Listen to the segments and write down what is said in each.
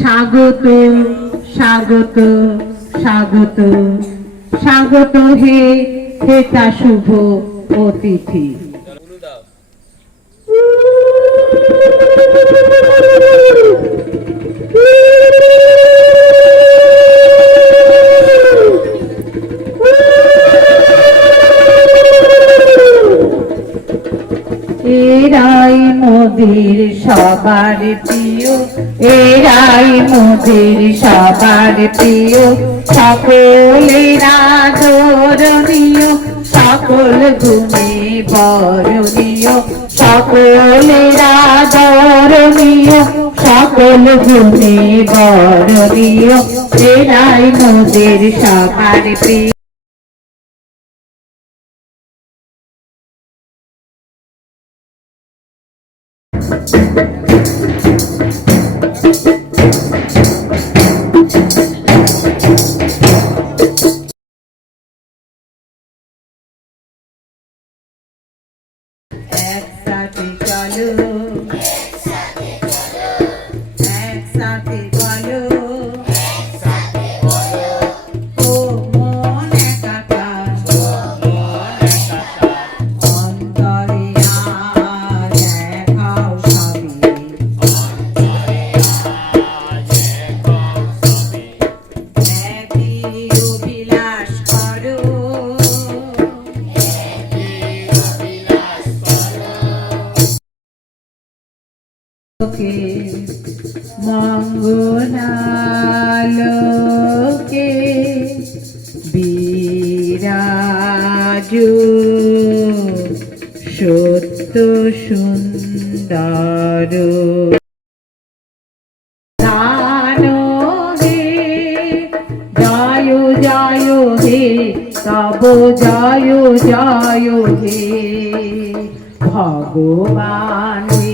স্বাগত স্বাগত স্বাগত। স্বাগত হে হেতা শুভ অতিথি। এরাই মোদের সবার প্রিয়, এরাই মোদের সবার প্রিয়। সকলের আদরণীয়, সকল গুণে বরণীয় সকলের আদরণীয়, সকল গুণে বরণীয়, এরাই মোদের সবার প্রিয়। Thank you. লোকে মঙ্গলালোকে বিরাজু সত্য সুন্দর। তব জয় জয় হে ভগবান হে।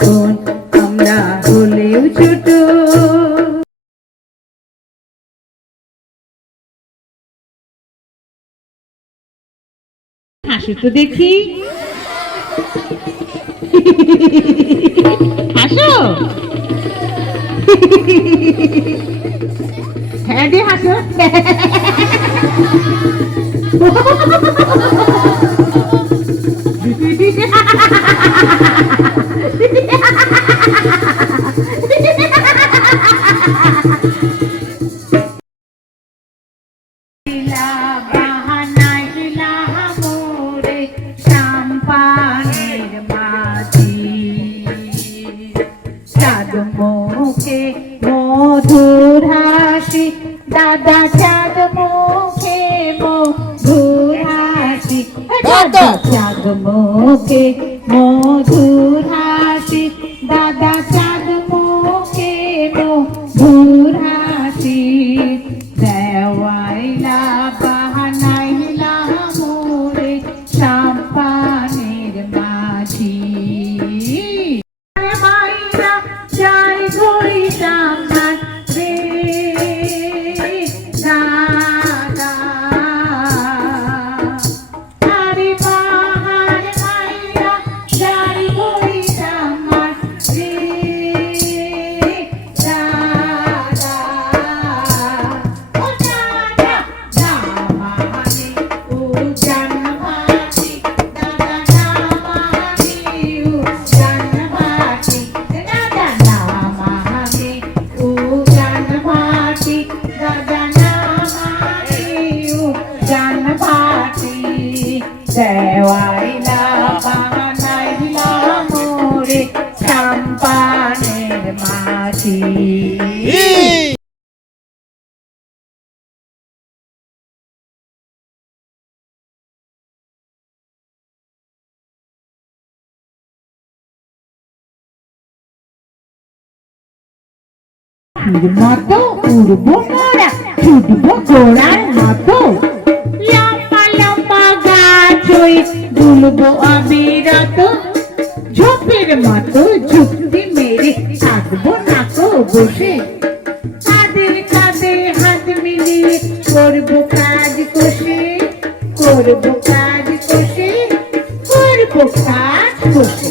বোন আমরা হলেও ছোট। হাসো তো দেখি। হাসো। হ্যাঁ দি হাসো। মুখে মধুর হাসি দাদা চাঁদ মুখে মধুর হাসি দাদা চাঁদ মুখে মধুর হাসি কাছে মতো উড়ব মোরা ছুটব গোড়ার মতো লম্বা লম্বা গাছ হয়ে দুলব অবিরত ঝোপের মতো prestar no